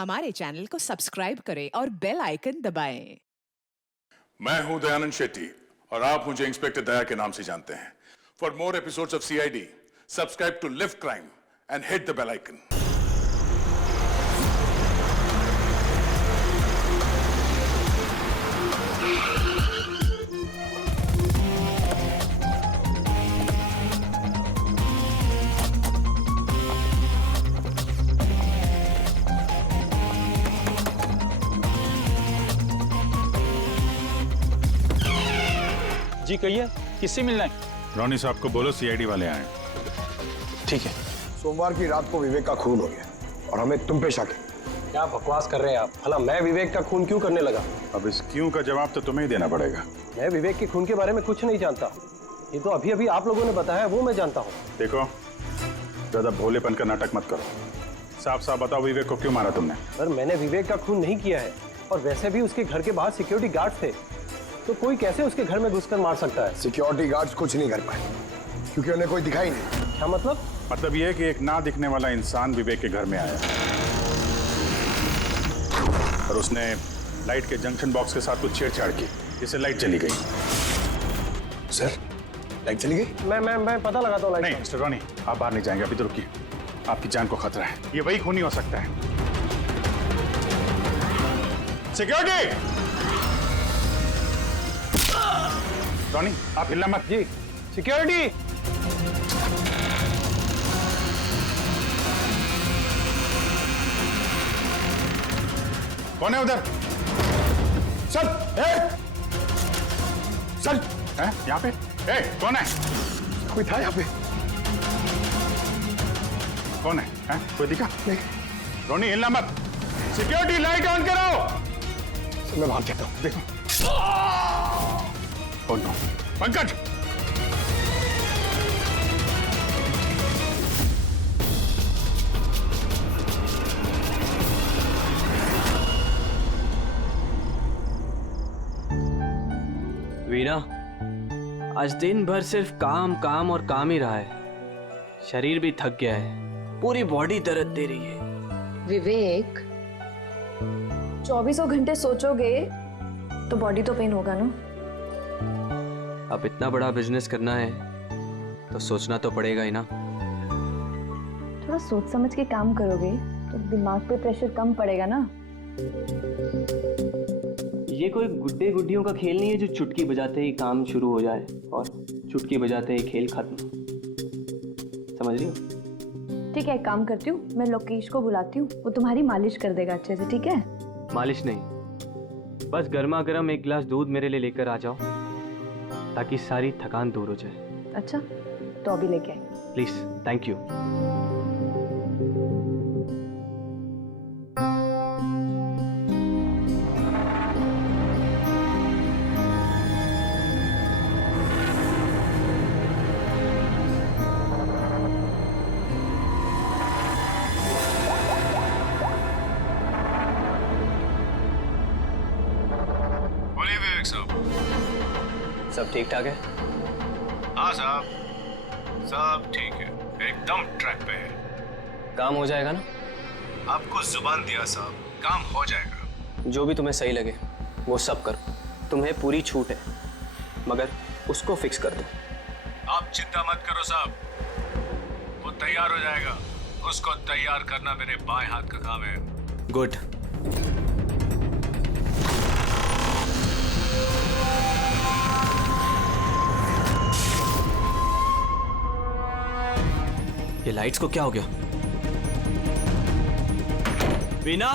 हमारे चैनल को सब्सक्राइब करें और बेल आइकन दबाएं। मैं हूं दयानंद शेट्टी और आप मुझे इंस्पेक्टर दया के नाम से जानते हैं। For more episodes of CID, subscribe to lift crime and hit the bell icon. जी कहिए, किससे मिलना है? रॉनी साहब को बोलो सीआईडी वाले आए। ठीक है। सोमवार की रात को विवेक का खून हो गया और हमें तुम पे शक है। क्या बकवास कर रहे हैं आप? भला मैं विवेक का खून क्यों करने लगा? अब इस क्यों का जवाब तो तुम्हें ही देना पड़ेगा। मैं विवेक के खून के बारे में कुछ नहीं जानता। ये तो अभी अभी आप लोगों ने बताया, वो मैं जानता हूँ। देखो, ज्यादा भोलेपन का नाटक मत करो। साफ साफ बताओ, विवेक को क्यों मारा तुमने? सर, मैंने विवेक का खून नहीं किया है और वैसे भी उसके घर के बाहर सिक्योरिटी गार्ड थे, तो कोई कैसे उसके घर में घुसकर मार सकता है? सिक्योरिटी गार्ड्स कुछ नहीं कर पाए क्योंकि उन्हें कोई दिखाई नहीं। क्या मतलब? मतलब यह है कि एक ना दिखने वाला इंसान विवेक के घर में आया और उसने लाइट के जंक्शन बॉक्स के साथ कुछ छेड़छाड़ की, जिससे लाइट चली गई। सर, लाइट चली गई? मैं पता लगाता हूँ। नहीं मिस्टर रॉनी, आप बाहर नहीं जाएंगे, अभी तो रुकिए। आपकी जान को खतरा है, ये वही खूनी हो सकता है। सिक्योरिटी! रॉनी, आप हिलना मत। जी, सिक्योरिटी! कौन है उधर? सर, सर, हैं? यहाँ पे? कौन है? कोई था यहाँ पे? कौन है? हैं? कोई दिखा? नहीं। रॉनी, हिलना मत। सिक्योरिटी, लाइट ऑन करो। सर, मैं भाग जाता हूँ। देखो। Oh no. पंकज! वीना, आज दिन भर सिर्फ काम काम और काम ही रहा है। शरीर भी थक गया है, पूरी बॉडी दर्द दे रही है। विवेक, 24 घंटे सोचोगे तो बॉडी तो पेन होगा ना। अब इतना बड़ा बिजनेस करना है तो सोचना तो पड़ेगा ही ना। थोड़ा सोच समझ के काम करोगे तो दिमाग पे प्रेशर कम पड़ेगा ना। ये कोई गुड्डे गुड्डियों का खेल नहीं है जो चुटकी बजाते ही काम शुरू हो जाए और चुटकी बजाते ही खेल खत्म। समझ रही हो? ठीक है, एक काम करती हूँ, मैं लोकेश को बुलाती हूँ, वो तुम्हारी मालिश कर देगा अच्छे से। ठीक है? मालिश नहीं, बस गर्मा गर्म एक गिलास दूध मेरे लिए लेकर आ जाओ ताकि सारी थकान दूर हो जाए। अच्छा, तो अभी लेके आए। Please, thank you. बोलिए विवेक साहब। सब ठीक ठाक है? हाँ साहब, सब ठीक है, एकदम ट्रैक पे है। काम हो जाएगा ना? आपको जुबान दिया साहब, काम हो जाएगा। जो भी तुम्हें सही लगे वो सब करो, तुम्हें पूरी छूट है, मगर उसको फिक्स कर दो। आप चिंता मत करो साहब, वो तैयार हो जाएगा। उसको तैयार करना मेरे बाएं हाथ का काम है। गुड। ये लाइट्स को क्या हो गया? वीना,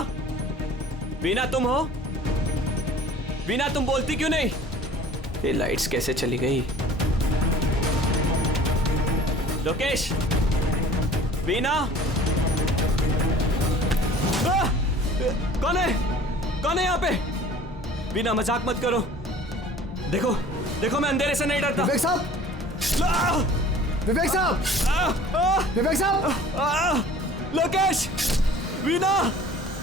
वीना तुम हो? वीना, तुम बोलती क्यों नहीं? ये लाइट्स कैसे चली गई? लोकेश, वीना, कौन है? कौन है यहाँ पे? वीना, मजाक मत करो। देखो, देखो, मैं अंधेरे से नहीं डरता। विवेक साहब! विवेक साहब! विवेक साहब! लोकेश, वीना,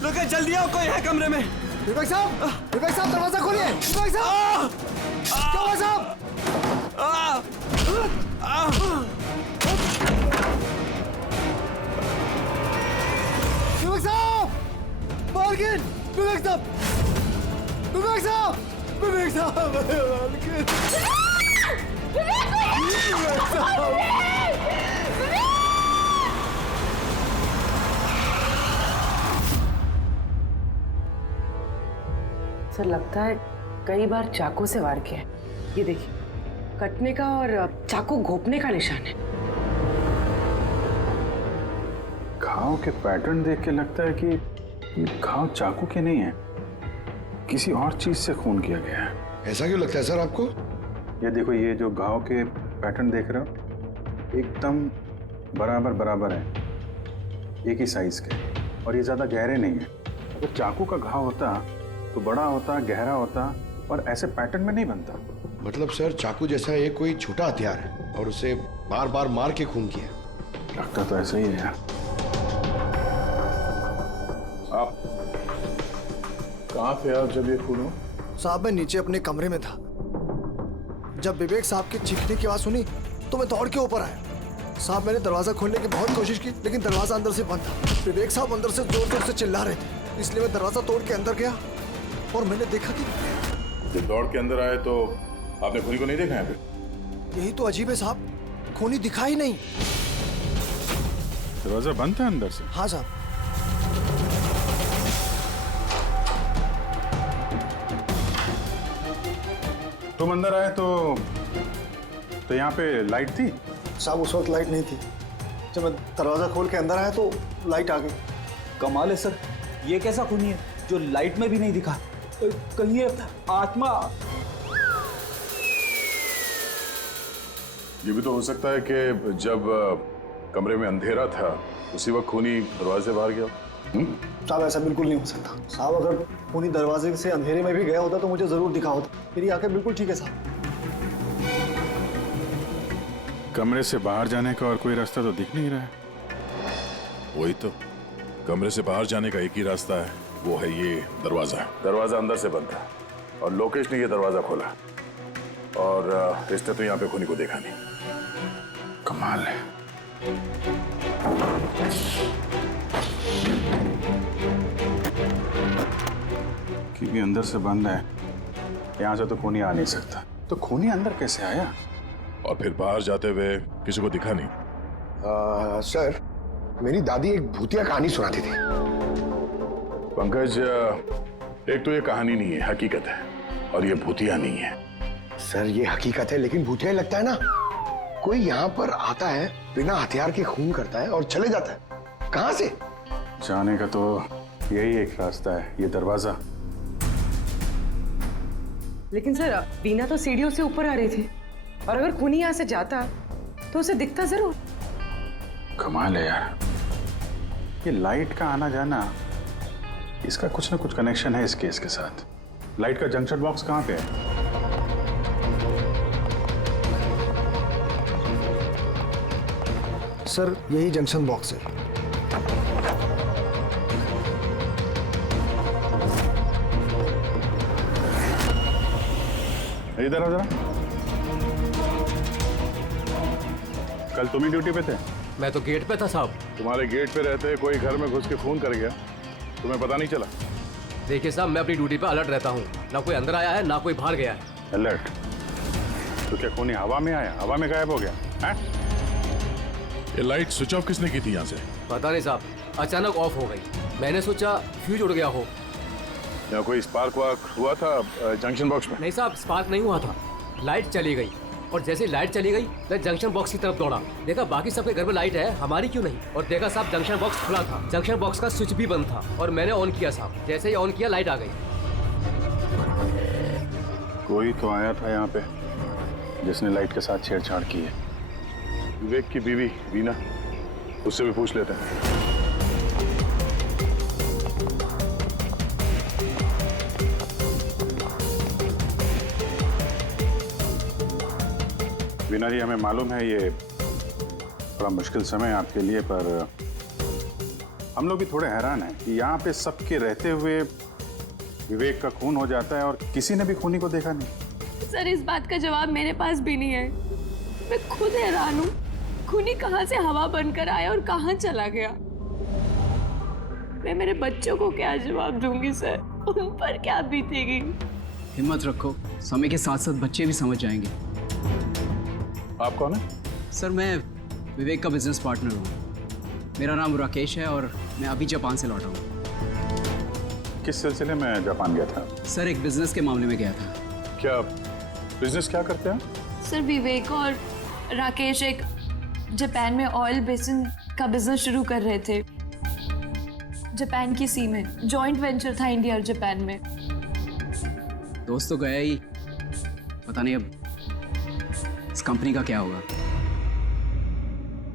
लोकेश जल्दी आओ, कोई है कमरे में। विवेक साहब! विवेक साहब, दरवाजा खोलिए! विवेक साहब! क्या हुआ साहब? विवेक साहब! मालकिन, विवेक साहब, विवेक साहब, विवेक साहब, मालकिन, विवेक साहब। सर लगता है कई बार चाकू से वार किया है। ये देखिए, कटने का और चाकू घोंपने का निशान है। घाव के पैटर्न देख के लगता है कि ये घाव चाकू के नहीं है, किसी और चीज से खून किया गया है। ऐसा क्यों लगता है सर आपको? ये देखो, ये जो घाव के पैटर्न देख रहे हो एकदम बराबर बराबर है, एक ही साइज के, और ये ज्यादा गहरे नहीं है। अगर चाकू का घाव होता तो बड़ा होता, गहरा होता, और ऐसे पैटर्न में नहीं बनता। मतलब सर चाकू जैसा ये कोई छोटा हथियार है और उसे बार बार मार के खून किया। लगता तो ऐसा ही है यार। आप कहाँ थे आप जब ये खून हो? साहब मैं नीचे अपने कमरे में था। जब विवेक साहब की चीखने की आवाज सुनी तो मैं दौड़ के ऊपर आया। साहब मैंने दरवाजा खोलने की बहुत कोशिश की, लेकिन दरवाजा अंदर से बंद था। विवेक साहब अंदर से जोर जोर से चिल्ला रहे थे, इसलिए मैं दरवाजा तोड़ के अंदर गया और मैंने देखा कि जब दौड़ के अंदर आए तो आपने खूनी को नहीं देखा यहाँ पे? यही तो अजीब है साहब, खूनी दिखा ही नहीं। दरवाजा बंद था अंदर से? हाँ साहब। तुम अंदर आए तो यहाँ पे लाइट थी? साहब उस वक्त लाइट नहीं थी। जब मैं दरवाजा खोल के अंदर आया तो लाइट आ गई। कमाल है सर, ये कैसा खूनी है जो लाइट में भी नहीं दिखा? कहीं ये आत्मा। ये भी तो हो सकता है कि जब कमरे में अंधेरा था उसी वक्त खूनी दरवाजे से बाहर गया। साहब ऐसा बिल्कुल नहीं हो सकता। साहब अगर खूनी दरवाजे से अंधेरे में भी गया होता तो मुझे जरूर दिखा होता। मेरी आंखें बिल्कुल ठीक है साहब। कमरे से बाहर जाने का और कोई रास्ता तो दिख नहीं रहा है। वही तो, कमरे से बाहर जाने का एक ही रास्ता है, वो है ये दरवाजा। दरवाजा अंदर से बंद था और लोकेश ने ये दरवाजा खोला और इसने तो यहाँ पे खूनी को देखा नहीं। कमाल है। कि भी अंदर से बंद है, यहाँ से तो खूनी आ नहीं सकता। तो खूनी अंदर कैसे आया? और फिर बाहर जाते हुए किसी को दिखा नहीं। सर मेरी दादी एक भूतिया कहानी सुनाती थी। पंकज, एक तो ये कहानी नहीं है, हकीकत है, और ये भूतिया नहीं है। सर ये हकीकत है लेकिन भूतिया ही लगता है ना। कोई यहाँ पर आता है, बिना हथियार के खून करता है और चले जाता है। कहाँ से? जाने का तो यही एक रास्ता है, ये दरवाजा। लेकिन सर बीना तो सीढ़ियों से ऊपर आ रही थी, और अगर खूनी यहाँ से जाता तो उसे दिखता जरूर। कमाल है यार, ये लाइट का आना जाना, इसका कुछ ना कुछ कनेक्शन है इस केस के साथ। लाइट का जंक्शन बॉक्स कहाँ पे है? सर यही जंक्शन बॉक्स है। इधर आ जरा। कल तुम ही ड्यूटी पे थे? मैं तो गेट पे था साहब। तुम्हारे गेट पे रहते कोई घर में घुस के खून कर गया, तुम्हें पता नहीं चला? देखिए साहब, मैं अपनी ड्यूटी पे अलर्ट रहता हूँ, ना कोई अंदर आया है ना कोई बाहर गया है। अलर्ट? तो क्या खूनी हवा में आया, हवा में गायब हो गया है? ये लाइट स्विच ऑफ किसने की थी यहाँ से? पता नहीं साहब, अचानक ऑफ हो गई। मैंने सोचा फ्यूज उड़ गया हो। यहाँ कोई स्पार्क वार्क हुआ था जंक्शन बॉक्स में? नहीं साहब, स्पार्क नहीं हुआ था, लाइट चली गई, और जैसे लाइट चली गई मैं जंक्शन बॉक्स की तरफ दौड़ा। देखा बाकी सबके घर में लाइट है, हमारी क्यों नहीं? और देखा साहब जंक्शन बॉक्स खुला था, जंक्शन बॉक्स का स्विच भी बंद था, और मैंने ऑन किया साहब। जैसे ही ऑन किया लाइट आ गई। कोई तो आया था यहाँ पे जिसने लाइट के साथ छेड़छाड़ की है। विवेक की बीवी वीना, उससे भी पूछ लेते हैं। वीना जी, हमें मालूम है ये थोड़ा मुश्किल समय है आपके लिए, पर हम लोग भी थोड़े हैरान हैं कि यहाँ पे सबके रहते हुए विवेक का खून हो जाता है और किसी ने भी खूनी को देखा नहीं। सर इस बात का जवाब मेरे पास भी नहीं है। मैं खुद हैरान हूँ, खूनी कहाँ से हवा बनकर आया और कहाँ चला गया। मैं मेरे बच्चों को क्या जवाब दूंगी सर? उन पर क्या बीतेगी? हिम्मत रखो, समय के साथ साथ बच्चे भी समझ जाएंगे। आप कौन है? सर मैं विवेक का बिजनेस पार्टनर हूँ। मेरा नाम राकेश है और मैं अभी जापान से लौटा हूँ। किस सिलसिले में जापान गया था? सर एक बिजनेस के मामले में गया था। क्या बिजनेस क्या करते हैं? सर विवेक और राकेश एक जापान में ऑयल बेसिन का बिजनेस शुरू कर रहे थे, जापान की सी में। जॉइंट वेंचर था इंडिया और जापान में। दोस्त तो गया ही, पता नहीं अब इस कंपनी का क्या होगा।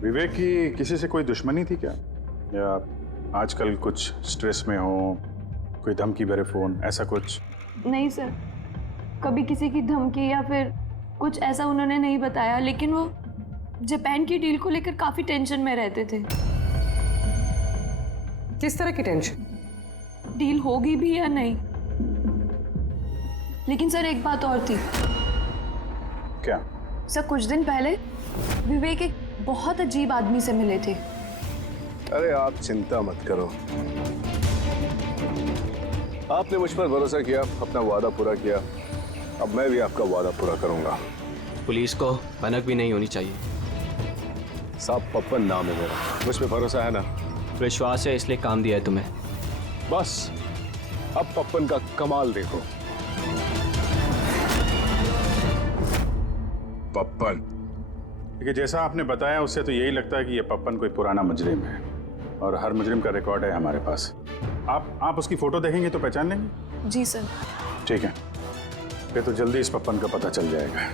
विवेक की किसी से कोई दुश्मनी थी क्या, या आजकल कुछ स्ट्रेस में हो, कोई धमकी भरे फोन, ऐसा कुछ? नहीं सर, कभी किसी की धमकी या फिर कुछ ऐसा उन्होंने नहीं बताया, लेकिन वो जापान की डील को लेकर काफी टेंशन में रहते थे। किस तरह की टेंशन? डील होगी भी या नहीं। लेकिन सर एक बात और थी। क्या? सर कुछ दिन पहले विवेक एक बहुत अजीब आदमी से मिले थे। अरे आप चिंता मत करो, आपने मुझ पर भरोसा किया, अपना वादा पूरा किया, अब मैं भी आपका वादा पूरा करूंगा। पुलिस को भनक भी नहीं होनी चाहिए। साहब पप्पन नाम है मेरा, मुझ पे भरोसा है ना? विश्वास है इसलिए काम दिया है तुम्हें। बस अब पप्पन का कमाल देखो। पप्पन? देखिए जैसा आपने बताया उससे तो यही लगता है कि ये पप्पन कोई पुराना मुजरिम है, और हर मुजरिम का रिकॉर्ड है हमारे पास। आप उसकी फोटो देखेंगे तो पहचान लेंगे? जी सर। ठीक है, फिर तो जल्दी इस पप्पन का पता चल जाएगा,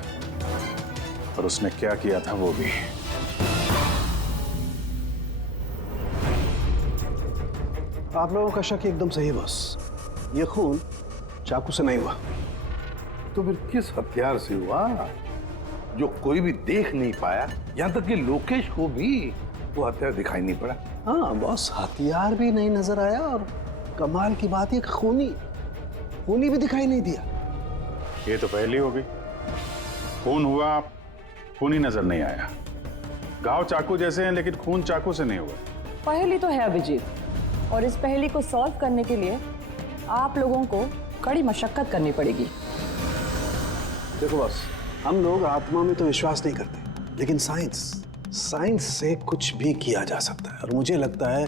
और उसने क्या किया था वो भी। आप लोगों का शक एकदम सही बॉस, ये खून चाकू से नहीं हुआ। तो फिर किस हथियार से हुआ जो कोई भी देख नहीं पाया? यहाँ तक कि लोकेश को भी वो हथियार दिखाई नहीं पड़ा। हाँ बॉस, हथियार भी नहीं नजर आया, और कमाल की बात ये खूनी भी दिखाई नहीं दिया। ये तो पहली हो गई, खून हुआ, खून ही नजर नहीं आया। घाव चाकू जैसे हैं लेकिन खून चाकू से नहीं हुआ। पहेली तो है अभिजीत, और इस पहेली को सॉल्व करने के लिए आप लोगों को कड़ी मशक्कत करनी पड़ेगी। देखो बॉस, हम लोग आत्मा में तो विश्वास नहीं करते, लेकिन साइंस से कुछ भी किया जा सकता है, और मुझे लगता है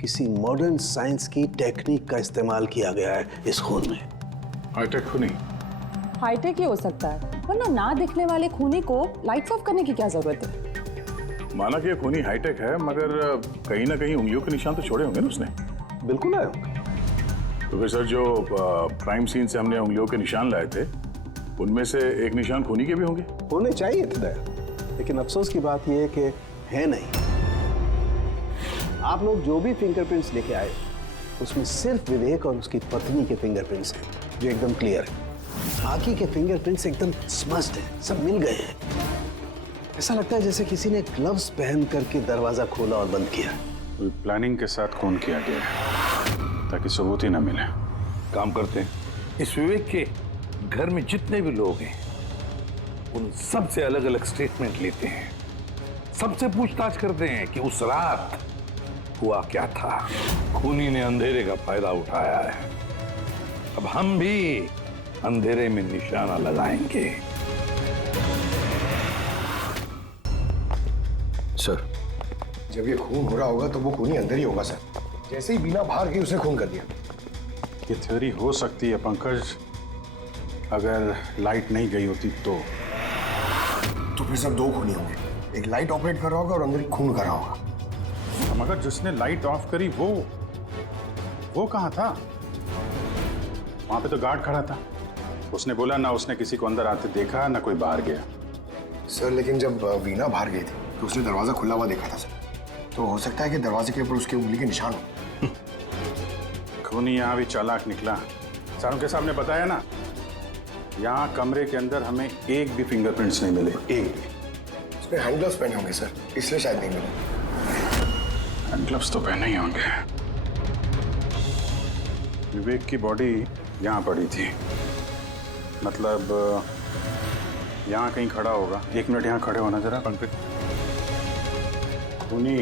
किसी मॉडर्न साइंस की टेक्निक का इस्तेमाल किया गया है इस खून में। हाईटेक खूनी? हाईटेक ही हो सकता है, वरना ना दिखने वाले खूनी को लाइट्स ऑफ करने की क्या जरूरत है? माना कि ये खूनी हाईटेक है, मगर कहीं ना कहीं उंगलियों के निशान तो छोड़े होंगे ना उसने। बिल्कुल आए। तो फिर सर जो क्राइम सीन से हमने उंगलियों के निशान लाए थे, उनमें से एक निशान खूनी के भी होंगे। होने चाहिए थे दया, लेकिन अफसोस की बात यह है कि है नहीं। आप लोग जो भी फिंगरप्रिंट्स लेके आए उसमें सिर्फ विवेक और उसकी पत्नी के फिंगरप्रिंट्स हैं, जो एकदम क्लियर है। बाकी के फिंगरप्रिंट्स एकदम स्मस्ट हैं, सब मिल गए हैं। ऐसा लगता है जैसे किसी ने ग्लव्स पहन करके दरवाजा खोला और बंद किया। कोई प्लानिंग के साथ खून किया गया है ताकि सबूत ही ना मिले। काम करते हैं, इस विवेक के घर में जितने भी लोग हैं उन सब से अलग अलग स्टेटमेंट लेते हैं, सबसे पूछताछ करते हैं कि उस रात हुआ क्या था। खूनी ने अंधेरे का फायदा उठाया है, अब हम भी अंधेरे में निशाना लगाएंगे। सर, जब ये खून हो रहा होगा तो वो खूनी अंदर ही होगा सर। जैसे ही बीना बाहर गई उसने खून कर दिया। ये थ्योरी हो सकती है पंकज, अगर लाइट नहीं गई होती तो फिर सब दो खूनी होंगे, एक लाइट ऑपरेट कर रहा होगा और अंदर खून कर रहा होगा। मगर जिसने लाइट ऑफ करी वो कहाँ था? वहां पे तो गार्ड खड़ा था, उसने बोला ना उसने किसी को अंदर आते देखा ना कोई बाहर गया। सर लेकिन जब वीना बाहर गई थी तो उसने दरवाजा खुला हुआ देखा था सर, तो हो सकता है कि दरवाजे के ऊपर उसकी उंगली के निशान हो। खूनी यहाँ भी चालाक निकला। चाणक्य साहब ने बताया ना, यहाँ कमरे के अंदर हमें एक भी फिंगरप्रिंट्स नहीं मिले, एक भी। उसने हैंड ग्लव्स पहने होंगे सर, इसलिए शायद नहीं मिले। हैंड ग्लव्स तो पहने ही होंगे। विवेक की बॉडी यहाँ पड़ी थी, मतलब यहाँ कहीं खड़ा होगा। 1 मिनट यहाँ खड़े होना जरा पंकज। खूनी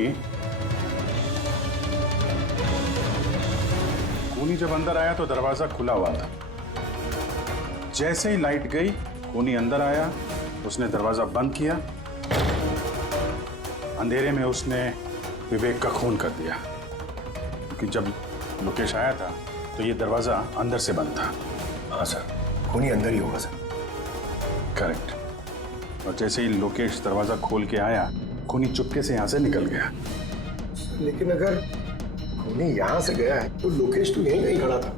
खूनी जब अंदर आया तो दरवाजा खुला हुआ था। जैसे ही लाइट गई, खूनी अंदर आया, उसने दरवाजा बंद किया। अंधेरे में उसने विवेक का खून कर दिया, क्योंकि जब लोकेश आया था तो ये दरवाजा अंदर से बंद था। हाँ सर, खूनी अंदर ही होगा सर। करेक्ट। और जैसे ही लोकेश दरवाजा खोल के आया, खूनी चुपके से यहाँ से निकल गया। लेकिन अगर खूनी यहाँ से गया है तो लोकेश तो यहीं कहीं खड़ा था,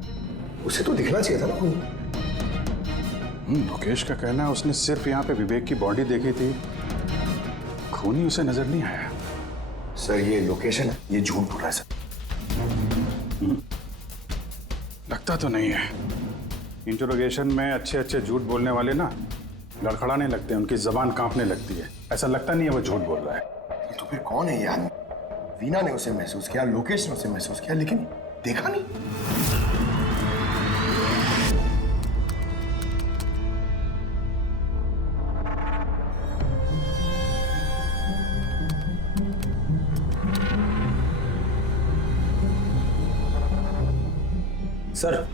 उसे तो दिखना चाहिए था ना खूनी। लोकेश का कहना है उसने सिर्फ यहाँ पे विवेक की बॉडी देखी थी, खूनी उसे नजर नहीं आया। सर ये लोकेशन है, ये झूठ बोल रहा है सर। लगता तो नहीं है। इंटरोगेशन में अच्छे अच्छे झूठ बोलने वाले ना लड़खड़ाने लगते हैं, उनकी जबान कांपने लगती है। ऐसा लगता नहीं है वो झूठ बोल रहा है। तो फिर कौन है ये आदमी? वीना ने उसे महसूस किया, लोकेश ने उसे महसूस किया, लेकिन देखा नहीं। सर,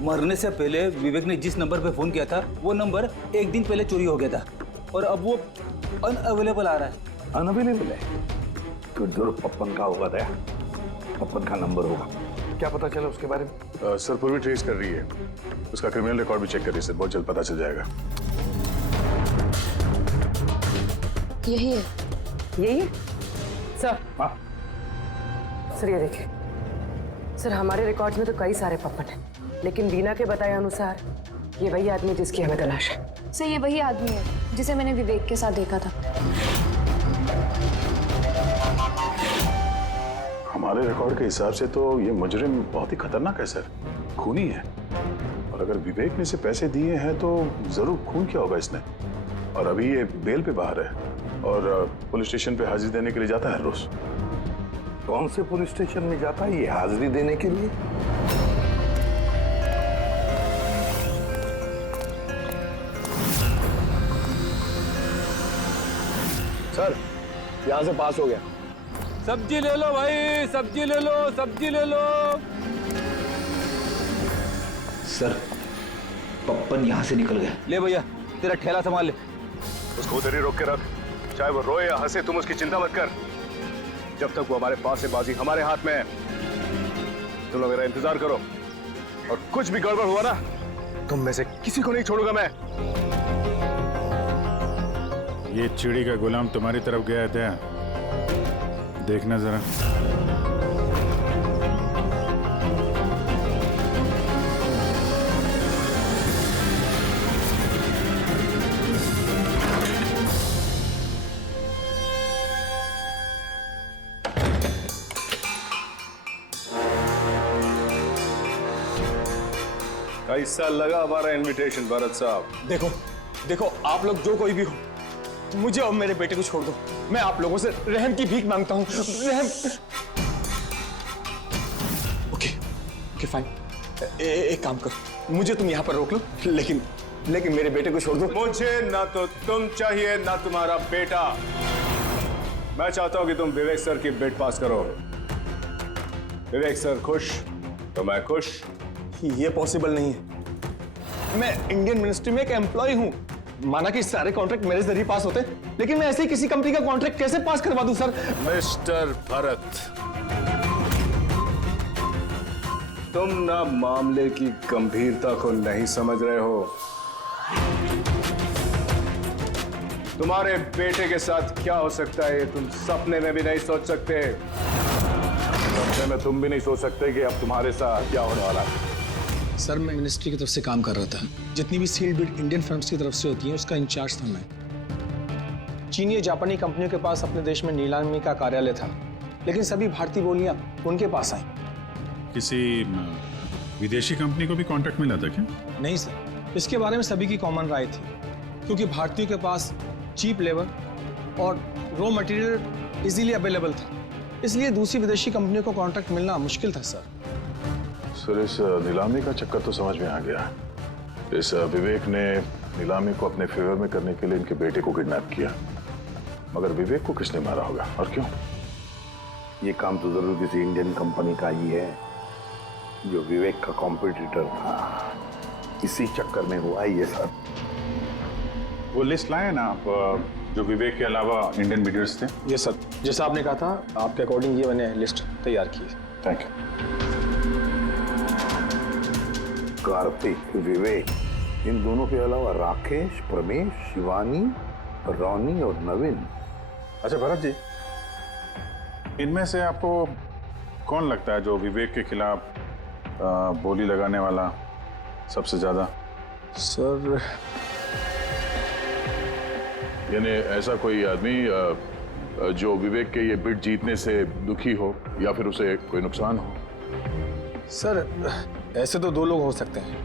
मरने से पहले विवेक ने जिस नंबर पे फोन किया था वो नंबर एक दिन पहले चोरी हो गया था और अब वो अनअवेलेबल आ रहा है। अनअवेलेबल है तो जरूर पप्पन का होगा। दया, पप्पन का नंबर होगा। क्या पता चला उसके बारे में? सर पूर्वी ट्रेस कर रही है, उसका क्रिमिनल रिकॉर्ड भी चेक कर रही है सर, बहुत जल्द पता चल जाएगा। यही है, यही है सर। हाँ सर ये देखिए सर, हमारे रिकॉर्ड्स में तो कई सारे पप्पन हैं, लेकिन वीना के बताए अनुसार ये वही आदमी जिसकी हमें तलाश है। सर ये वही आदमी है जिसे मैंने विवेक के साथ देखा था। हमारे रिकॉर्ड के हिसाब से तो ये मुजरिम बहुत ही खतरनाक है सर, खूनी है। और अगर विवेक ने इसे पैसे दिए हैं तो जरूर खून किया होगा इसने। और अभी ये बेल पे बाहर है और पुलिस स्टेशन पे हाजिरी देने के लिए जाता है रोज। कौन से पुलिस स्टेशन में जाता है ये हाजिरी देने के लिए? सर यहाँ से पास हो गया। सब्जी ले लो भाई, सब्जी ले लो, सब्जी ले लो। सर, पप्पन यहाँ से निकल गया। ले भैया, तेरा ठेला संभाल ले। उसको उधर ही रोक के रख, चाहे वो रोए या हंसे, तुम उसकी चिंता मत कर। जब तक वो हमारे पास है, बाजी हमारे हाथ में है। तुम लोग मेरा इंतजार करो और कुछ भी गड़बड़ हुआ ना, तुम में से किसी को नहीं छोड़ूंगा मैं। ये चिड़ी का गुलाम तुम्हारी तरफ गया था, देखना जरा। कैसा लगा हमारा इनविटेशन भरत साहब? देखो देखो, आप लोग जो कोई भी हो, मुझे और मेरे बेटे को छोड़ दो। मैं आप लोगों से रहम की भीख मांगता हूँ। रहम। Okay fine. एक काम करो, मुझे तुम यहाँ पर रोक लो, लेकिन मेरे बेटे को छोड़ दो। मुझे ना तो तुम चाहिए ना तुम्हारा बेटा। मैं चाहता हूं कि तुम विवेक सर की बिड पास करो। विवेक सर खुश तो मैं खुश। ये पॉसिबल नहीं है। मैं इंडियन मिनिस्ट्री में एक एम्प्लॉय हूँ। माना कि सारे कॉन्ट्रैक्ट मेरे जरिए पास होते, लेकिन मैं ऐसे ही किसी कंपनी का कॉन्ट्रैक्ट कैसे पास करवा दूं सर? मिस्टर भरत, तुम ना मामले की गंभीरता को नहीं समझ रहे हो। तुम्हारे बेटे के साथ क्या हो सकता है ये तुम सपने में भी नहीं सोच सकते। सपने में तुम भी नहीं सोच सकते कि अब तुम्हारे साथ क्या होने वाला है। सर मैं मिनिस्ट्री की तरफ से काम कर रहा था। जितनी भी सील बिड इंडियन फर्म्स की तरफ से होती हैं उसका इंचार्ज था मैं। चीनी या जापानी कंपनियों के पास अपने देश में नीलामी का कार्यालय था, लेकिन सभी भारतीय बोलियां उनके पास आई। किसी विदेशी कंपनी को भी कॉन्ट्रैक्ट मिला था क्या? नहीं सर, इसके बारे में सभी की कॉमन राय थी, क्योंकि भारतीयों के पास चीप लेबर और रॉ मटेरियल इजीली अवेलेबल था, इसलिए दूसरी विदेशी कंपनियों को कॉन्ट्रैक्ट मिलना मुश्किल था सर। सर इस नीलामी का चक्कर तो समझ में आ गया। इस विवेक ने नीलामी को अपने फेवर में करने के लिए इनके बेटे को किडनैप किया, मगर विवेक को किसने मारा होगा और क्यों? ये काम तो जरूर किसी इंडियन कंपनी का ही है। जो विवेक का कॉम्पिटिटर था, इसी चक्कर में हुआ ये सब। वो लिस्ट लाए ना आप, जो विवेक के अलावा इंडियन बिडर्स थे? ये सर, जैसा आपने कहा था आपके अकॉर्डिंग ये मैंने लिस्ट तैयार की है। Thank you. कार्तिक, विवेक, इन दोनों के अलावा राकेश, प्रमेश, शिवानी, रोनी और नवीन। अच्छा भरत जी, इनमें से आपको कौन लगता है जो विवेक के खिलाफ बोली लगाने वाला सबसे ज्यादा? सर, यानी ऐसा कोई आदमी जो विवेक के ये बिड जीतने से दुखी हो या फिर उसे कोई नुकसान हो? सर ऐसे तो दो लोग हो सकते हैं,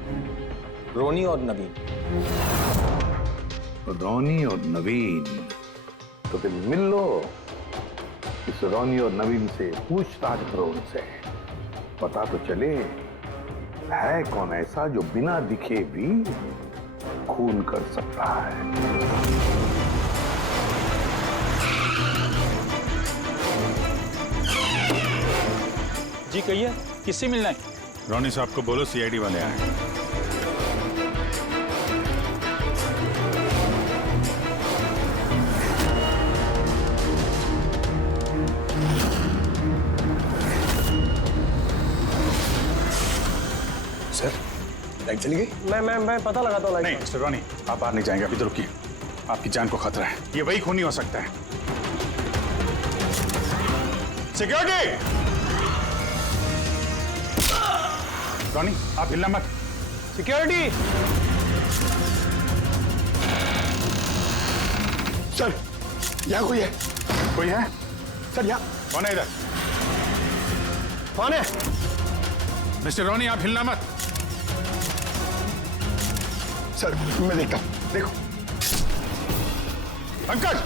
रोनी और नवीन। रोनी और नवीन, तो फिर मिल लो, इस रोनी और नवीन से पूछताछ करो उनसे, पता तो चले है कौन ऐसा जो बिना दिखे भी खून कर सकता है। जी कहिए, किससे मिलना है? रोनी साहब को बोलो सीआईडी वाले आए। सर, लाइट चली गई? मैं पता लगाता हूँ। नहीं मिस्टर रोनी, आप बाहर नहीं जाएंगे, अभी तो रुकिए, आपकी जान को खतरा है, ये वही खूनी हो सकता है। सिक्योरिटी! रोनी, आप हिलना मत। सिक्योरिटी! सर, यहाँ कोई है? कोई है? सर यहाँ। कौन है इधर? कौन है? मिस्टर रोनी, आप हिलना मत। सर, मैं देखता हूँ, देखो। पंकज!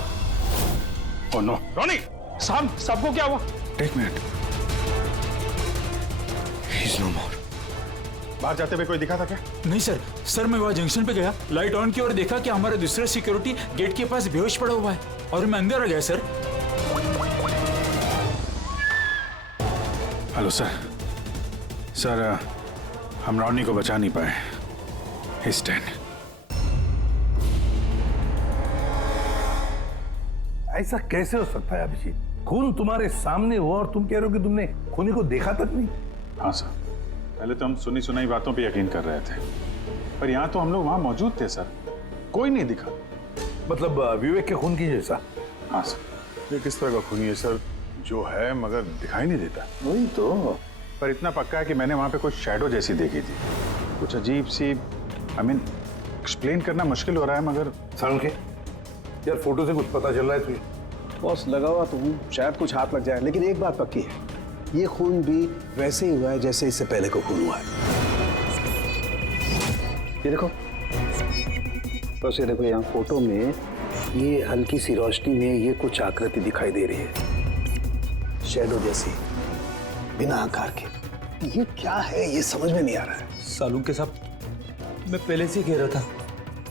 ओह नो, रोनी! साहब, सबको क्या हुआ? एक मिनट। He's no more. बाहर जाते हुए कोई दिखा था क्या? नहीं सर, मैं वहाँ जंक्शन पे गया, लाइट ऑन की और देखा कि हमारा दूसरा सिक्योरिटी गेट के पास बेहोश पड़ा हुआ है और मैं अंदर आ गया सर। हेलो सर, हम रोनी को बचा नहीं पाए। He's dead. ऐसा कैसे हो सकता है अभिजीत? खून तुम्हारे सामने हुआ और तुम कह रहे हो कि तुमने खूनी को देखा तक नहीं? हाँ सर, पहले तो हम सुनी सुनाई बातों पे यकीन कर रहे थे, पर यहाँ तो हम लोग वहाँ मौजूद थे सर, कोई नहीं दिखा। मतलब विवेक के खून की जैसा? हाँ सर। ये किस तरह का खूनी है सर, जो है मगर दिखाई नहीं देता? वही तो। पर इतना पक्का है कि मैंने वहाँ पे कुछ शैडो जैसी देखी थी, कुछ अजीब सी, एक्सप्लेन करना मुश्किल हो रहा है मगर। सारुण के यार, फोटो से कुछ पता चल रहा है तुझे? बॉस, लगा हुआ तो हूँ, शायद कुछ हाथ लग जाए, लेकिन एक बात पक्की है, ये खून भी वैसे ही हुआ है जैसे इससे पहले को खून हुआ है। ये देखो, बस ये देखो, यहाँ फोटो में ये हल्की सी रोशनी में ये कुछ आकृति दिखाई दे रही है, शैडो जैसी, बिना आकार के। ये क्या है, ये समझ में नहीं आ रहा है। सालू के साथ मैं पहले से कह रहा था,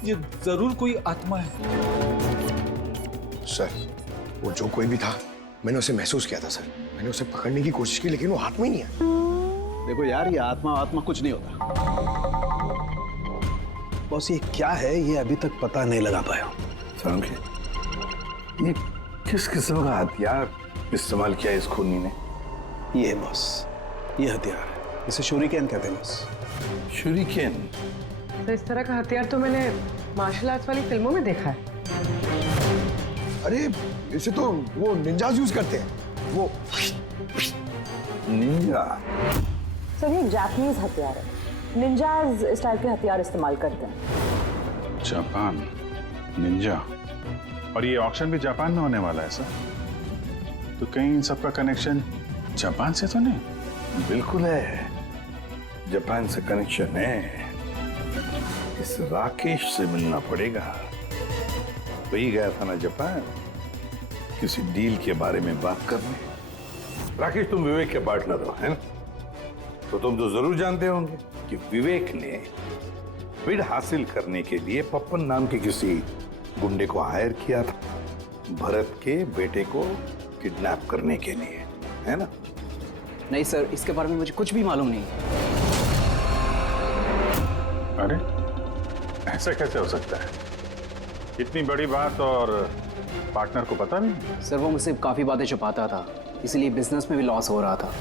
ये जरूर कोई आत्मा है। सर, वो जो कोई भी था, मैंने उसे महसूस किया था सर, मैंने उसे पकड़ने की कोशिश की, लेकिन वो हाथ में ही नहीं है। देखो यार, ये आत्मा कुछ नहीं होता। बॉस, ये क्या है, ये अभी तक पता नहीं लगा पाया। समझे? ये किस किस्म का हथियार इस्तेमाल किया इस खूनी ने? ये बॉस, ये हथियार है, इसे शूरिकेन कहते हैं बॉस। शूरिकेन? तो इस तरह का हथियार तो मैंने मार्शल आर्ट्स वाली फिल्मों में देखा है। अरे इसे तो वो निंजाज यूज करते हैं, वो निंजा। सर, ये जापानीज हथियार है, निंजाज इस टाइप के हथियार इस्तेमाल करते हैं। जापान, निंजा, और ये ऑक्शन भी जापान में होने वाला है सर, तो कहीं इन सबका कनेक्शन जापान से तो नहीं? बिल्कुल है, जापान से कनेक्शन है। इस राकेश से मिलना पड़ेगा, वही गया था ना जापान किसी डील के बारे में बात करने। राकेश, तुम विवेक के पार्टनर हो, है ना? तो तुम तो जरूर जानते होंगे कि विवेक ने बिड हासिल करने के लिए पप्पन नाम के किसी गुंडे को हायर किया था, भरत के बेटे को किडनैप करने के लिए, है ना? नहीं सर, इसके बारे में मुझे कुछ भी मालूम नहीं। अरे ऐसा कैसे हो सकता है? इतनी बड़ी बात और पार्टनर को पता नहीं? सर वो मुझसे काफ़ी बातें छुपाता था, इसलिए बिजनेस में भी लॉस हो रहा था।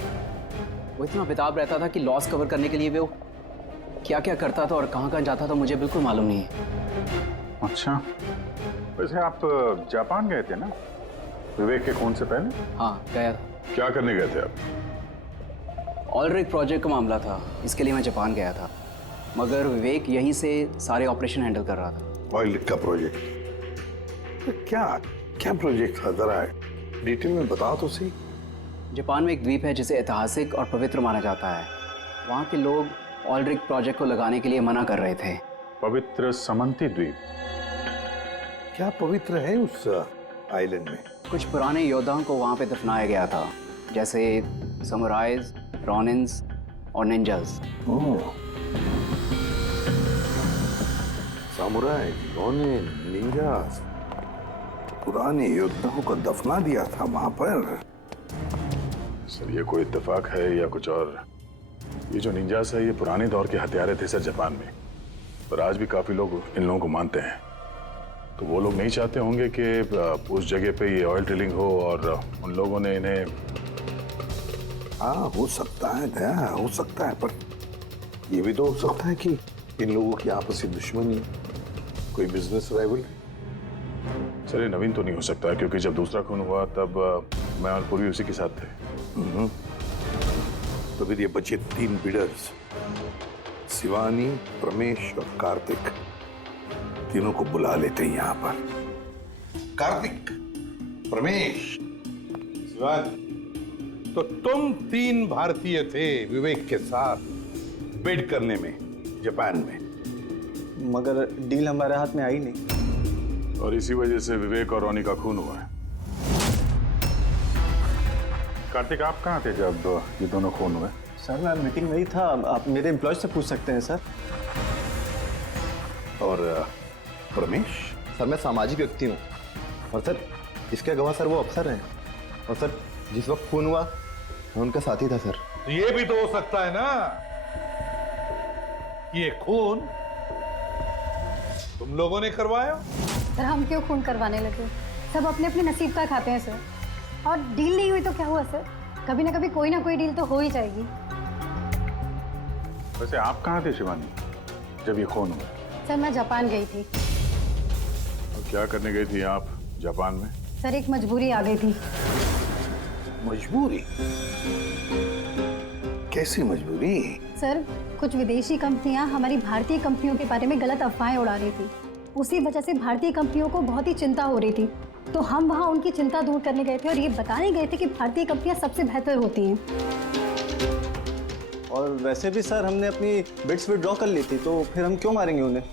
वो इतना बेताब रहता था कि लॉस कवर करने के लिए वो क्या क्या करता था और कहाँ कहाँ जाता था मुझे बिल्कुल मालूम नहीं है। अच्छा, वैसे आप जापान गए थे ना विवेक के खून से पहले? हाँ गया था। क्या करने गए थे आप? ऑलरेडी प्रोजेक्ट का मामला था, इसके लिए मैं जापान गया था, मगर विवेक यहीं से सारे ऑपरेशन हैंडल कर रहा था। ऑयल का प्रोजेक्ट? तो क्या क्या प्रोजेक्ट था, जरा डिटेल में बताओ तो सही। जापान में एक द्वीप है जिसे ऐतिहासिक और पवित्र माना जाता है। वहाँ के लोग ऑलरेडी प्रोजेक्ट को लगाने के लिए मना कर रहे थे। पवित्र समंती द्वीप? क्या पवित्र है उस आइलैंड में? कुछ पुराने योद्धाओं को वहाँ पे दफनाया गया था, जैसे समुराइज, रॉनिन्स और निंजास। सामुराई, रॉनिन, निंजास, पुराने योद्धाओं को दफना दिया था वहां पर। सर ये कोई इत्तेफाक है या कुछ और? ये जो निंजास है ये पुराने दौर के हथियारे थे सर जापान में, पर आज भी काफी लोग इन लोगों को मानते हैं। तो वो लोग नहीं चाहते होंगे कि उस जगह पे ये ऑयल ड्रिलिंग हो और उन लोगों ने इन्हें। हाँ हो सकता है दया, हो सकता है, पर ये भी तो हो सकता है कि इन लोगों की आपसी दुश्मनी, कोई बिजनेस राइवल। सर ये नवीन तो नहीं हो सकता क्योंकि जब दूसरा खून हुआ तब मैं और पूर्वी उसी के साथ थे। तो फिर ये बचे 3 बिडर्स, शिवानी, प्रमेश और कार्तिक, तीनों को बुला लेते हैं यहाँ पर। कार्तिक, प्रमेश, शिवानी, तो तुम 3 भारतीय थे विवेक के साथ बिड करने में जापान में, मगर डील हमारे हाथ में आई नहीं, और इसी वजह से विवेक और रोनी का खून हुआ है। कार्तिक आप कहाँ थे जब ये दोनों खून हुए? सर मैं मीटिंग में ही था, आप मेरे एम्प्लॉयज से पूछ सकते हैं सर। और प्रमेश? सर मैं सामाजिक व्यक्ति हूँ, और सर इसके गवाह सर वो अफसर हैं, और सर जिस वक्त खून हुआ मैं उनका साथी था सर। तो ये भी तो हो सकता है ना कि ये खून तुम लोगों ने करवाया? सर हम क्यों खून करवाने लगे? सब अपने अपने नसीब का खाते हैं सर, और डील नहीं हुई तो क्या हुआ सर, कभी ना कभी कोई ना कोई डील तो हो ही जाएगी। वैसे आप कहाँ थे शिवानी जब ये खून हुआ? सर मैं जापान गई थी। और क्या करने गई थी आप जापान में? सर एक मजबूरी आ गई थी। मजबूरी? कैसी मजबूरी? सर कुछ विदेशी कंपनियां हमारी भारतीय कंपनियों के बारे में गलत अफवाहें उड़ा रही थी, उसी वजह से भारतीय कंपनियों को बहुत ही चिंता हो रही थी। तो हम वहां उनकी चिंता दूर करने गए थे और ये बताने गए थे कि भारतीय कंपनियां सबसे बेहतर होती हैं। और वैसे भी सर हमने अपनी बिड्स विड्रॉ कर ली थी, तो फिर हम क्यों मारेंगे उन्हें?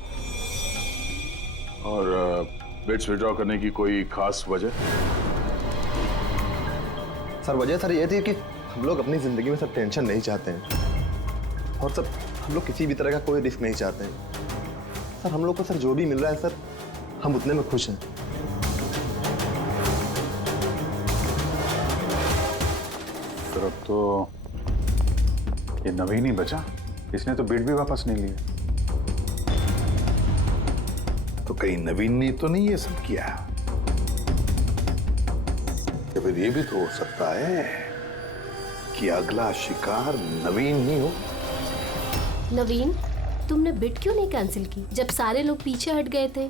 और बिड्स विड्रॉ करने की कोई खास वजह? सर वजह सर ये थी कि हम लोग अपनी ज़िंदगी में सर टेंशन नहीं चाहते हैं, और सर हम लोग किसी भी तरह का कोई रिस्क नहीं चाहते हैं। सर हम लोग को सर जो भी मिल रहा है सर हम उतने में खुश हैं। सर अब तो ये नवीन ही बचा, इसने तो बिड भी वापस नहीं लिया। तो कहीं नवीन ने तो नहीं ये सब किया? या फिर ये भी तो हो सकता है कि अगला शिकार नवीन ही हो? नवीन, तुमने बिड क्यों नहीं कैंसिल की जब सारे लोग पीछे हट गए थे?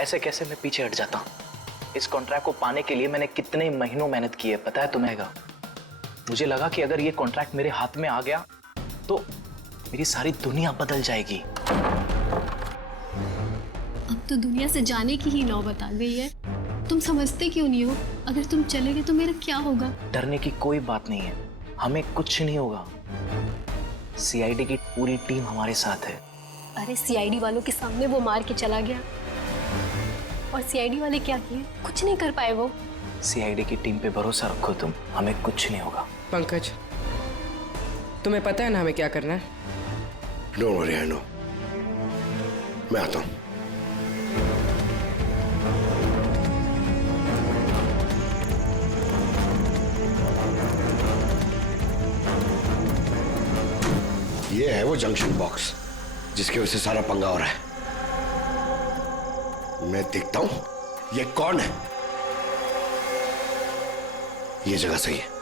ऐसे कैसे मैं पीछे हट जाता? इस कॉन्ट्रैक्ट को पाने के लिए मैंने कितने महीनों मेहनत की है पता है तुम्हें? मुझे लगा कि अगर ये कॉन्ट्रैक्ट मेरे हाथ में आ गया तो मेरी सारी दुनिया बदल जाएगी। अब तो दुनिया से जाने की ही नौबत आ गई है। तुम समझते क्यों नहीं हो? अगर तुम चले गए तो मेरा क्या होगा? डरने की कोई बात नहीं है, हमें कुछ नहीं होगा। सीआईडी की पूरी टीम हमारे साथ है। अरे सीआईडी वालों के सामने वो मार के चला गया, और सीआईडी वाले क्या किए? कुछ नहीं कर पाए वो। सीआईडी की टीम पे भरोसा रखो तुम, हमें कुछ नहीं होगा। पंकज, तुम्हें पता है ना हमें क्या करना है? Don't worry, I know. मैं आता हूं। ये है वो जंक्शन बॉक्स जिसकी वजह से सारा पंगा हो रहा है। मैं देखता हूं ये कौन है। ये जगह सही है।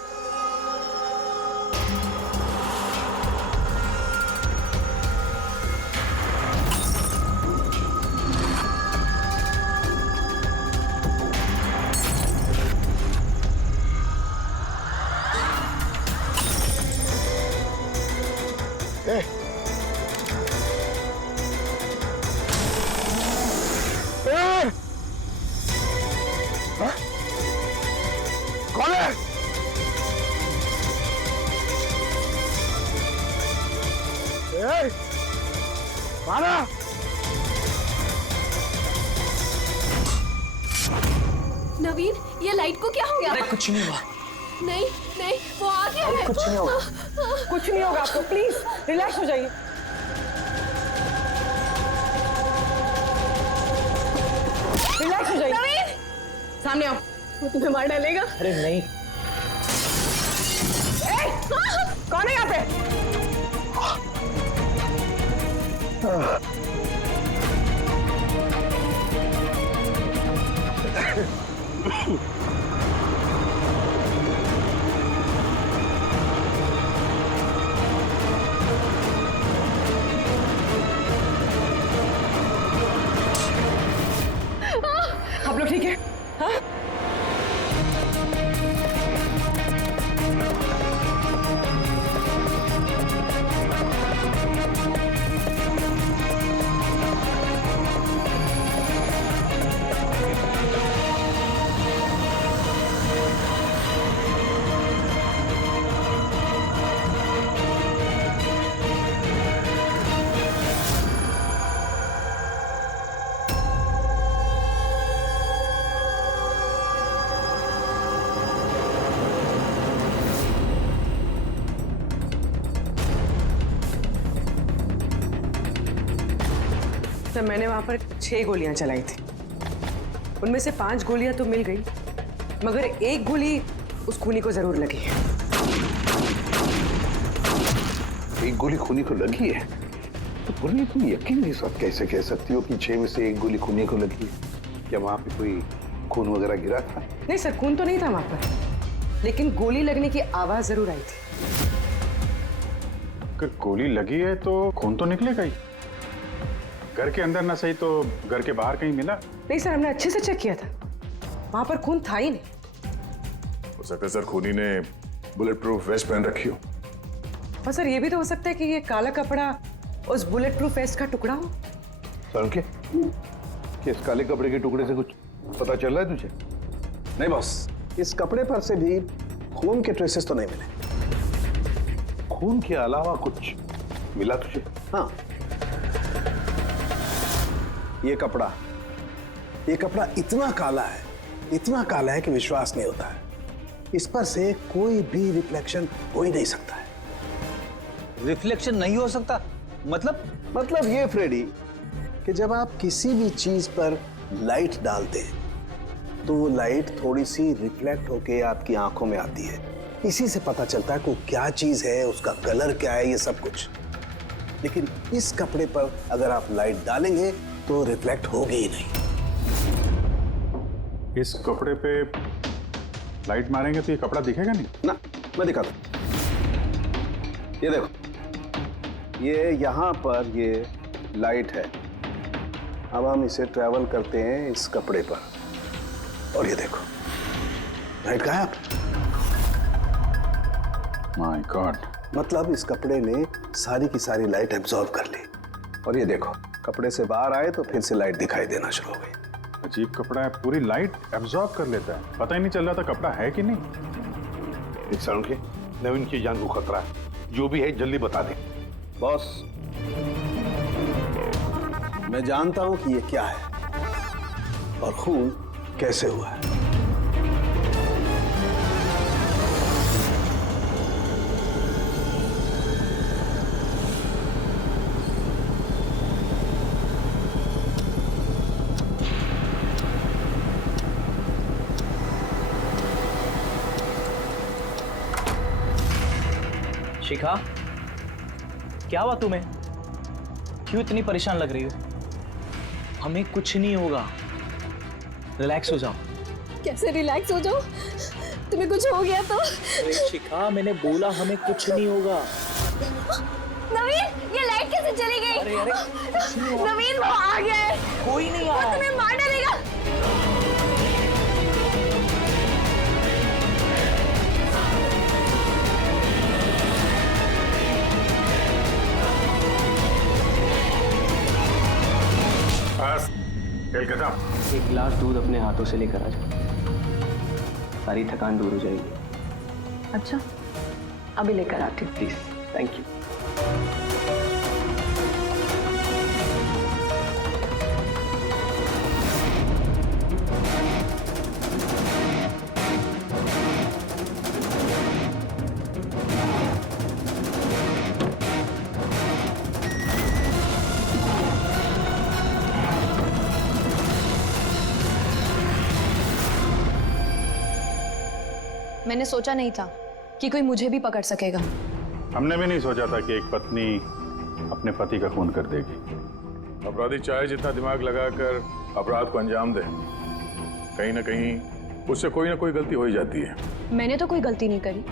कौन है? मारा। नवीन, ये लाइट को क्या हो गया? अरे कुछ नहीं हुआ। नहीं नहीं, वो आ गया है। कुछ नहीं होगा, कुछ नहीं होगा आपको, प्लीज रिलैक्स हो जाइए। रिलैक्स हो जाइए। नवीन, सामने आओ। वो तुम्हें मार डालेगा। अरे नहीं। कौन है यहाँ पे? आप लोग ठीक है? हाँ? सर मैंने वहां पर 6 गोलियां चलाई थी। उनमें से 5 गोलियां तो मिल गई, मगर एक गोली उस खूनी को जरूर लगी है। एक गोली खूनी को लगी है तो पूरी तुम यकीन के साथ कैसे कह सकती हो कि 6 में से एक गोली खूनी को लगी है? क्या वहां पे कोई खून वगैरह गिरा था? नहीं सर, खून तो नहीं था वहां पर, लेकिन गोली लगने की आवाज जरूर आई थी। अगर गोली लगी है तो खून तो निकलेगा ही। घर के अंदर ना सही तो घर के बाहर कहीं मिला? नहीं सर, हमने अच्छे से चेक किया था, वहां पर खून था ही नहीं। हो सकता है सर खूनी ने बुलेट प्रूफ वेस्ट पहन रखी हो। और सर ये भी तो हो सकता है कि ये काला कपड़ा उस बुलेट प्रूफ वेस्ट का टुकड़ा हो। सर इस काले कपड़े के टुकड़े से कुछ पता चल रहा है तुझे? नहीं बॉस, इस कपड़े पर से भी खून के ट्रेसेस तो नहीं मिले। खून के अलावा कुछ मिला तुझे? हाँ, ये कपड़ा इतना काला है कि विश्वास नहीं होता है। इस पर से कोई भी रिफ्लेक्शन हो ही नहीं सकता है। रिफ्लेक्शन नहीं हो सकता? मतलब ये फ्रेडी कि जब आप किसी भी चीज पर लाइट डालते हैं तो वो लाइट थोड़ी सी रिफ्लेक्ट होके आपकी आंखों में आती है। इसी से पता चलता है कि वो क्या चीज है, उसका कलर क्या है, ये सब कुछ। लेकिन इस कपड़े पर अगर आप लाइट डालेंगे तो रिफ्लेक्ट होगी ही नहीं। इस कपड़े पे लाइट मारेंगे तो ये कपड़ा दिखेगा नहीं ना। मैं दिखाता हूं, ये देखो, ये यहां पर ये लाइट है। अब हम इसे ट्रैवल करते हैं इस कपड़े पर, और ये देखो लाइट गायब। माय गॉड, मतलब इस कपड़े ने सारी की सारी लाइट एब्जॉर्ब कर ली। और ये देखो, कपड़े से बाहर आए तो फिर से लाइट दिखाई देना शुरू हो गई। अजीब कपड़ा है, पूरी लाइट एब्जॉर्ब कर लेता है। पता ही नहीं चल रहा था कपड़ा है कि नहीं। नवीन की जान को खतरा है, जो भी है जल्दी बता दे। बॉस, मैं जानता हूं कि ये क्या है और खून कैसे हुआ है। शिखा, क्या हुआ तुम्हें? क्यों इतनी परेशान लग रही हो? हमें कुछ नहीं होगा, रिलैक्स हो जाओ। कैसे रिलैक्स हो जाओ? तुम्हें कुछ हो गया तो? अरे शिखा, मैंने बोला हमें कुछ नहीं होगा। नवीन, ये लाइट कैसे चली गई? अरे अरे नवीन, वो आ गया है। कोई नहीं आ वो रहा है। तुम्हें मार डालेगा। बस खेल खत्म। एक गिलास दूध अपने हाथों से लेकर आ जाओ, सारी थकान दूर हो जाएगी। अच्छा, अभी लेकर आती हूँ। Please, thank you. मैंने सोचा नहीं था कि कोई मुझे भी पकड़ सकेगा। हमने भी नहीं सोचा था कि एक पत्नी अपने पति का खून कर देगी। अपराधी चाहे जितना दिमाग लगाकर अपराध को अंजाम दे, कहीं ना कहीं उससे कोई ना कोई गलती हो ही जाती है। मैंने तो कोई गलती नहीं करी,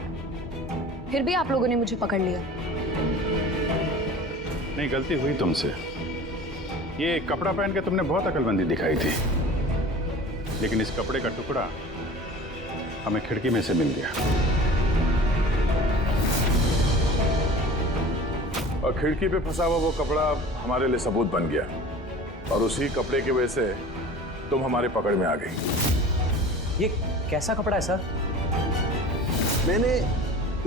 फिर भी आप लोगों ने मुझे पकड़ लिया। नहीं, गलती हुई तुमसे। ये कपड़ा पहन के तुमने बहुत अकलमंदी दिखाई थी, लेकिन इस कपड़े का टुकड़ा हमें खिड़की में से मिल गया और खिड़की पे फंसा हुआ वो कपड़ा हमारे लिए सबूत बन गया, और उसी कपड़े की वजह से तुम हमारे पकड़ में आ गई। ये कैसा कपड़ा है सर? मैंने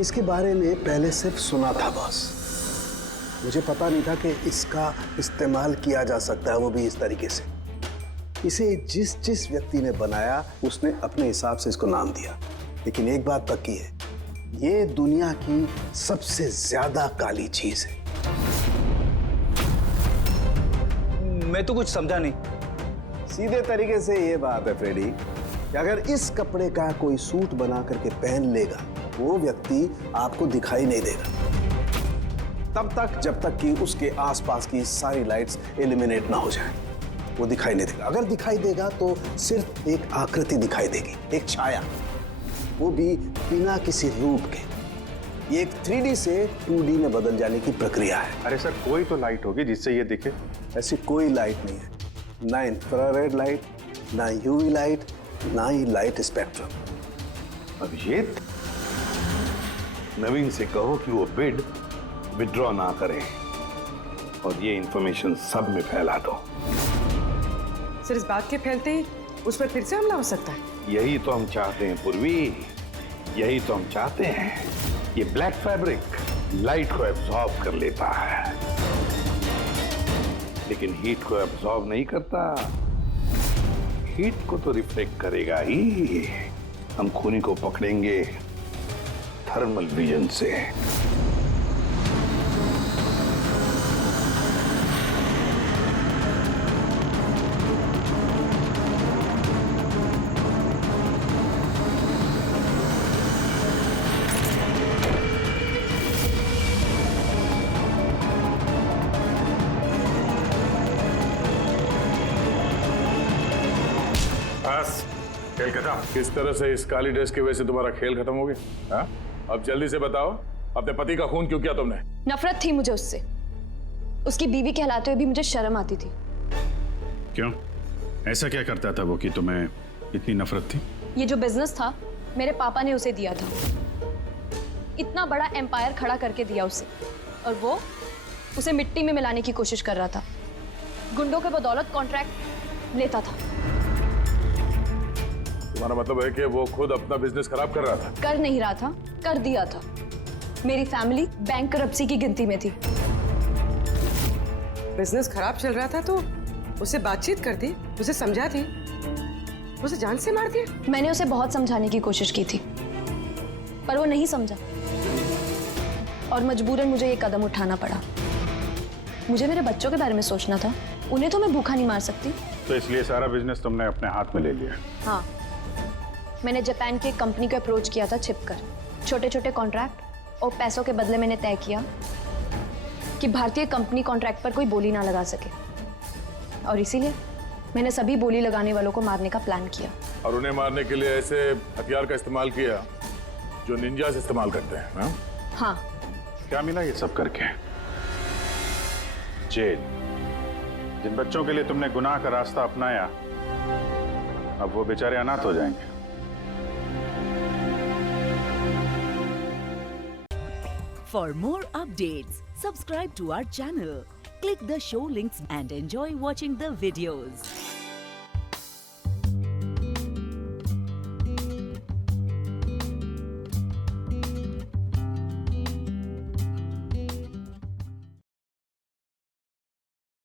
इसके बारे में पहले सिर्फ सुना था बॉस। मुझे पता नहीं था कि इसका इस्तेमाल किया जा सकता है, वो भी इस तरीके से। इसे जिस जिस व्यक्ति ने बनाया उसने अपने हिसाब से इसको नाम दिया, लेकिन एक बात पक्की है, ये दुनिया की सबसे ज्यादा काली चीज है। मैं तो कुछ समझा नहीं। सीधे तरीके से ये बात है फ्रेडी कि अगर इस कपड़े का कोई सूट बना करके पहन लेगा, वो व्यक्ति आपको दिखाई नहीं देगा तब तक जब तक कि उसके आसपास की सारी लाइट्स एलिमिनेट ना हो जाए। वो दिखाई नहीं देगा। अगर दिखाई देगा तो सिर्फ एक आकृति दिखाई देगी, एक छाया, वो भी बिना किसी रूप के। ये एक 3D से 2D में बदल जाने की प्रक्रिया है। अरे सर, कोई तो लाइट होगी जिससे ये दिखे। ऐसी कोई लाइट नहीं है, ना इंफ्रारेड लाइट, ना यूवी लाइट, ना ही लाइट स्पेक्ट्रम। अभिजीत, नवीन से कहो कि वो बिड विड्रॉ ना करे और ये इंफॉर्मेशन सब में फैला दो। सर, इस बात के फैलते ही उस पर फिर से हमला हो सकता है। यही तो हम चाहते हैं पूर्वी, यही तो हम चाहते हैं। ये ब्लैक फैब्रिक लाइट को एब्जॉर्ब कर लेता है, लेकिन हीट को एब्जॉर्ब नहीं करता। हीट को तो रिफ्लेक्ट करेगा ही। हम खूनी को पकड़ेंगे थर्मल विजन से। खेल खत्म। किस तरह से इस काली ड्रेस की वजह से तुम्हारा खेल खत्म हो गया? हाँ? अब जल्दी से बताओ, अपने पति का खून क्यों किया तुमने? नफरत थी मुझे उससे। उसकी बीवी कहलाते हुए भी मुझे शर्म आती थी। क्यों? ऐसा क्या करता था वो कि तुम्हें इतनी नफरत थी? ये जो बिजनेस था, मेरे पापा ने उसे दिया था। इतना बड़ा एम्पायर खड़ा करके दिया उसे, और वो उसे मिट्टी में मिलाने की कोशिश कर रहा था। गुंडों के बदौलत कॉन्ट्रैक्ट लेता था। तुम्हारा मतलब है कि वो खुद अपना बिजनेस खराब कर रहा था? कर नहीं रहा था, कर दिया था। मेरी फैमिली बैंकरप्सी की गिनती में थी। बिजनेस खराब चल रहा था तो उससे बातचीत करती, उसे समझाती, उसे जान से मार दिया। मैंने उसे बहुत समझाने की कोशिश की थी, पर वो नहीं समझा, और मजबूरन मुझे ये कदम उठाना पड़ा। मुझे मेरे बच्चों के बारे में सोचना था, उन्हें तो मैं भूखा नहीं मार सकती। तो इसलिए सारा बिजनेस तुमने अपने हाथ में ले लिया? हाँ, मैंने जापान की कंपनी को अप्रोच किया था छिपकर। छोटे छोटे कॉन्ट्रैक्ट और पैसों के बदले मैंने तय किया कि भारतीय कंपनी कॉन्ट्रैक्ट पर कोई बोली ना लगा सके, और इसीलिए मैंने सभी बोली लगाने वालों को मारने का प्लान किया। और उन्हें मारने के लिए ऐसे हथियार का इस्तेमाल किया जो निंजास इस्तेमाल करते हैं। हाँ? हाँ। क्या मिला ये सब करके? जेल। जिन बच्चों के लिए तुमने गुनाह का रास्ता अपनाया, अब वो बेचारे अनाथ हो जाएंगे। For more updates, subscribe to our channel, click the show links and enjoy watching the videos.